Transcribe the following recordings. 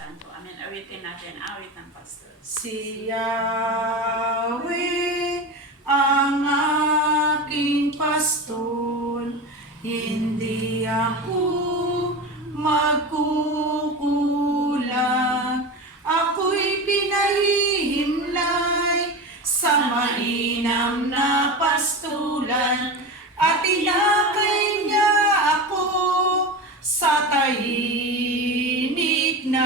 Santo. Amen. Awitin natin, awit ng pastor. Si Yahweh ang aking pastor, hindi ako magkukulang. Ako'y pinahihimlay sa mainam na pastulan, at tinakay niya ako sa tahimik na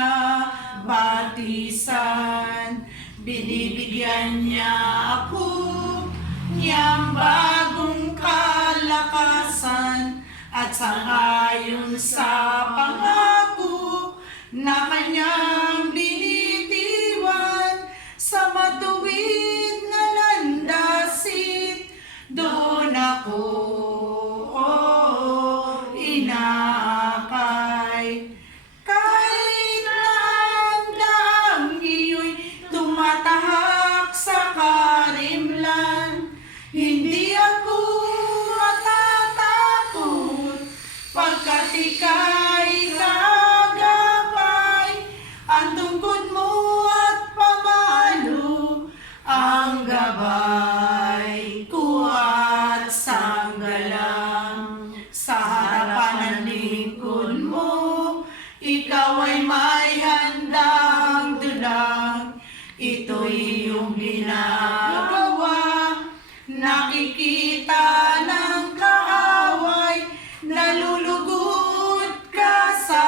batisan. Binibigyan niya ako niyang bagong kalakasan, at sangayon sa pangako na kanyang binitiwan, sa matuwid na landasin, doon ako inaakay. Kahit na ang daang iyo'y tumatahak sa karimlan, hindi ako matatakot, pagkat ika'y kaagapay. Ang tungkod mo at pamalo, ang gabay ko at sanggalang. Sa harapan ng lingkod mo, ikaw ay may handang dulang. Ito'y iyong ginagawa, nakikita ng kaaway. Nalulugod ka sa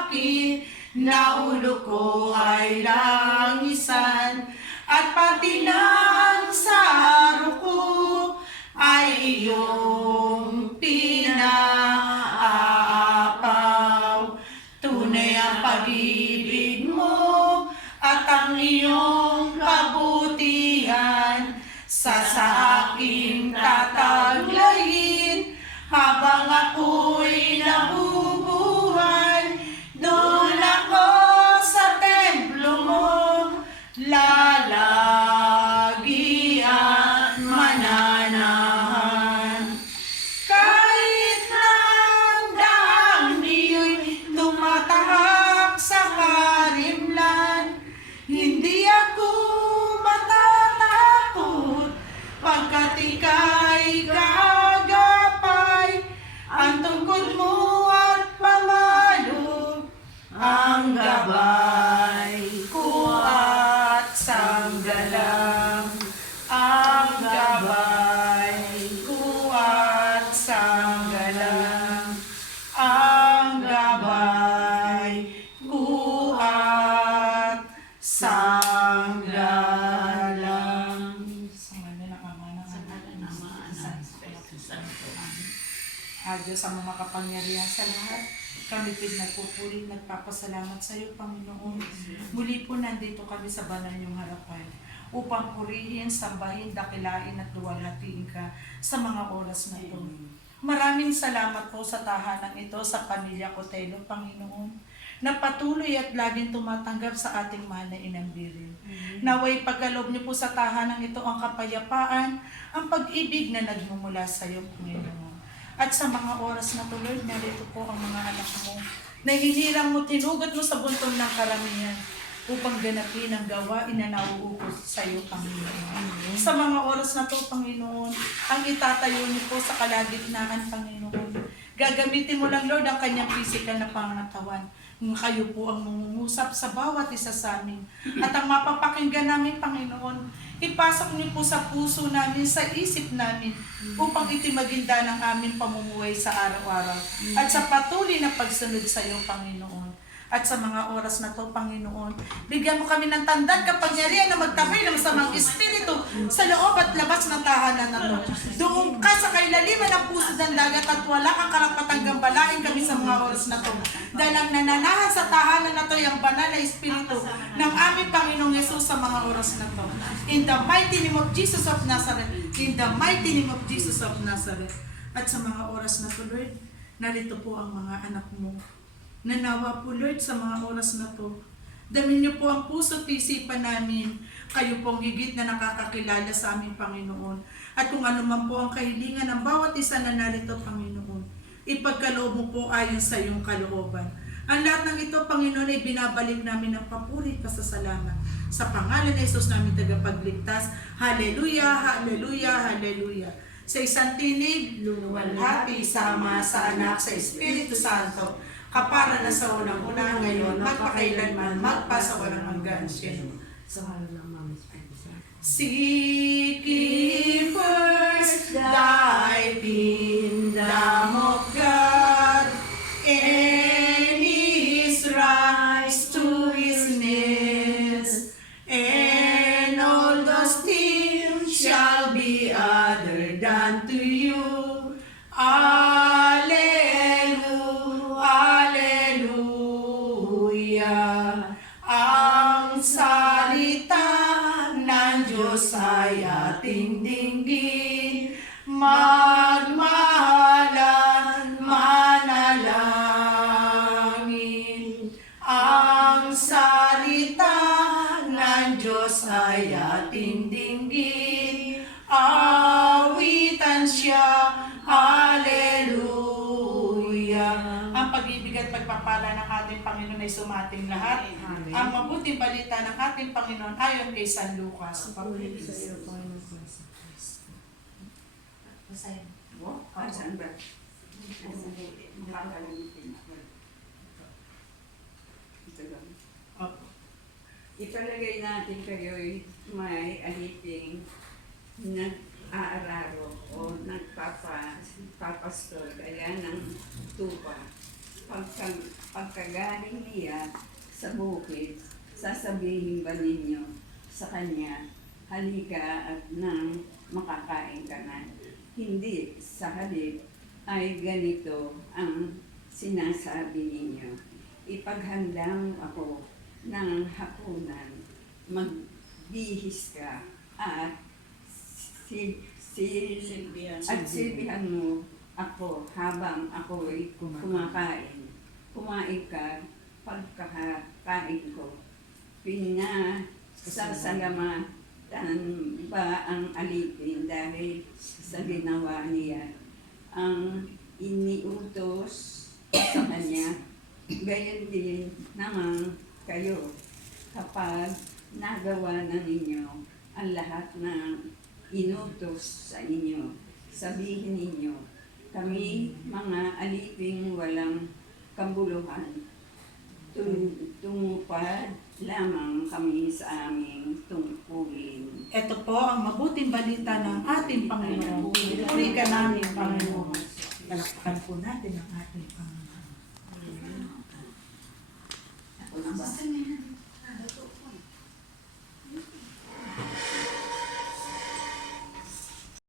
akin, na ulo ko ay langisan, at pati na ang saro ko ay iyong pinaapaw. Tunay ang pag-ibig mo at ang iyong kabutihan, sa aking tataglayin habang ako'y nabubuhay. Doon ako sa templo mo, lalagi at mananahan. Kahit na ang daang iyo'y tumatahak sa karimlan, hindi ako matatakot, pagkat ika'y kaagapay. Ang tungkod mo at pamalo, ang gabay ko at sanggalang. Ang gabay ko at sanggalang. Ang gabay ko at sanggalang. Sa ngalan ng Ama, ng Anak, ng Espiritu Santo. Diyos ang makapangyarihan sa lahat, kami pinagpupuri, nagpapasalamat sa iyo, Panginoon. Muli po nandito kami sa banal niyong harapan upang purihin, sambahin, dakilain at luwalhatiin ka sa mga oras na ito. Maraming salamat po sa tahanang ito, sa pamilya Cotelo, Panginoon, na patuloy at laging tumatanggap sa ating mahal na Inang Birhen. Naway pagkaloob niyo po sa tahanang ito ang kapayapaan, ang pag-ibig na nagmumula sa iyo, Panginoon. At sa mga oras na to, Lord, narito po ang mga anak mo na hinirang mo, tinugot mo sa buntong ng karamihan upang ganapin ang gawain na nauukos sa iyo, Panginoon. Sa mga oras na to, Panginoon, ang itatayo niyo po sa kalagitnaan, Panginoon. Gagamitin mo lang, Lord, ang kanyang physical na pangangatawan. Kayo po ang mangungusap sa bawat isa sa amin. At ang mapapakinggan namin, Panginoon, ipasok niyo po sa puso namin, sa isip namin, upang itimaginda ng aming pamumuhay sa araw-araw. At sa patuloy na pagsunod sa iyo, Panginoon. At sa mga oras na to, Panginoon, bigyan mo kami ng tandaan, kapangyarihan na magtaboy ng masamang espiritu sa loob at labas ng tahanan na to. Doon ka sa kailaliman ng puso ng dagat at wala kang karapatang gambalain kami sa mga oras na to. Dahil ang nananahan sa tahanan na to, yung banal na espiritu ng aming Panginoong Yesus sa mga oras na to. In the mighty name of Jesus of Nazareth. In the mighty name of Jesus of Nazareth. At sa mga oras na to, Lord, narito po ang mga anak mo. Nanawa po, Lord, sa mga oras na to, damin niyo po ang puso at isipan namin. Kayo pong higit na nakakakilala sa aming Panginoon. At kung ano man po ang kahilingan ng bawat isa na narito, Panginoon, ipagkaloob mo po ayon sa iyong kalooban. Ang lahat ng ito, Panginoon, ay binabalik namin ng papuri, pasasalamat. Sa pangalan ni Jesus namin tagapagligtas. Hallelujah, hallelujah, hallelujah. Sa isang tinig, luwalhati, sama sa Anak, sa Espiritu Santo, kapara na sa unang-una ngayon, magpakailanman, magpasawalang hanggan. Sa ngalan ng Mama Espiritu Santo. Seek ye first thy kingdom of God, and His rise to His needs, and all those things shall be added unto you. Alleluia, alleluia. Ang salita ng Diyos ay ating dinggin, magmahalan, manalangin. Ang salita ng Diyos ay ating dinggin, awitan siya, hallelujah. Ang pag-ibig at pagpapala ng ating Panginoon ay sumating lahat. Amen. Ang mabuting balita ng ating Panginoon ayon kay San Lucas. Papuri sa iyo, Panginoon ko sa Kristo. Basahin. Saan ba? Makakalimutin ako. Ito lang. Opo. Ipalagay natin kayo'y may aliping nag-aararo o nagpapastol kaya ng tupa. Pagkagaling niya sa bukid, sasabihin ba ninyo sa kanya, halika at nang makakain ka na? Hindi, sa halip ay ganito ang sinasabi ninyo. Ipaghanda mo ako ng hapunan, magbihis ka at silbihan mo ako habang ako'y kumakain. Kumain ka pagkakain ko. Pinasasalamatan ba ang alipin dahil sa ginawa niya? Ang iniutos sa kanya, gayon din naman kayo kapag nagawa na ninyo ang lahat ng inutos sa inyo. Sabihin ninyo, kami mga aliping walang kabuluhan, tumupad lamang kami sa aming tungkulin. Ito po ang mabuting balita ng ating Panginoon. Puri ka namin, Panginoon. Palakpakan po natin ang ating Panginoon. Ako na ba?